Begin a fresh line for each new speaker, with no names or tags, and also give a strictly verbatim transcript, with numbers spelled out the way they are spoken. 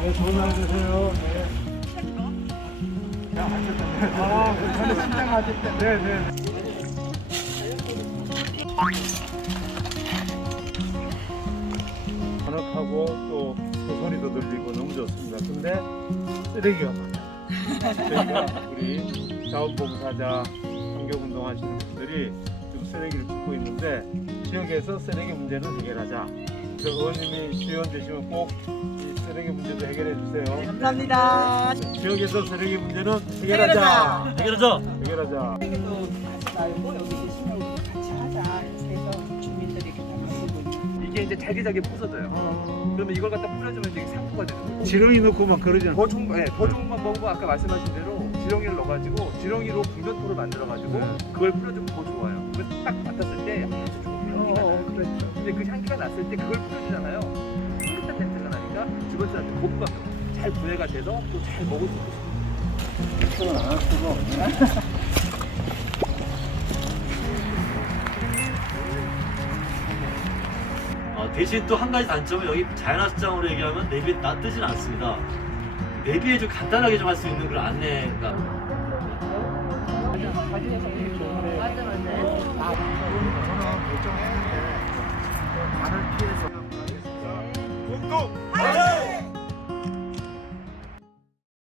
네, 좋은 하루 되세요. 네. 아, 저는 신장하실 때. 네, 네. 번역하고 또 소리도 들리고 너무 좋습니다. 근데 쓰레기가 많아요. 저희가 우리 자원봉사자, 환경운동 하시는 분들이 지금 쓰레기를 줍고 있는데 지역에서 쓰레기 문제는 해결하자. 저 의원님이 지원 되시면 꼭 이 쓰레기 문제도 해결해 주세요.
네, 감사합니다.
네. 지역에서 쓰레기 문제는 해결하자.
해결하자.
해결하자.
쓰레기도 가지 말고 여기 계시면 우리 같이 하자. 그래서 주민들이 이렇게 다 만들고 있는.
이게 이제 자기자기 부서져요. 그러면 이걸 갖다 뿌려주면 이제 상품가 되는 거예요.
지렁이 넣고 막 그러지 않아요?
더 좋은, 네, 더 좋은 방법은 아까 말씀하신 대로 지렁이를 넣어가지고 지렁이로 분변토를 만들어가지고
네.
그걸 뿌려주면 더 좋아요. 그래서 딱 맡았을 때 아주 좋은 향기가 나요.
그렇죠.
근데 그 향기가 났을 때 그걸 뿌려주잖아요. 향긋한 냄새가 나니까 주변 사람들 거부감이 없어요. 잘 분해가 돼서 또 잘 먹을 수 있어요.
그건 안할 수가 없네.
어, 대신 또 한 가지 단점은 여기 자연학습장으로 얘기하면 내비에 놔뜨진 않습니다. 내비에 좀 간단하게 좀 할 수 있는 그런 안내가.
맞아, 맞아.
결정했는데 발을 피해서
꾹꾹!
맞아!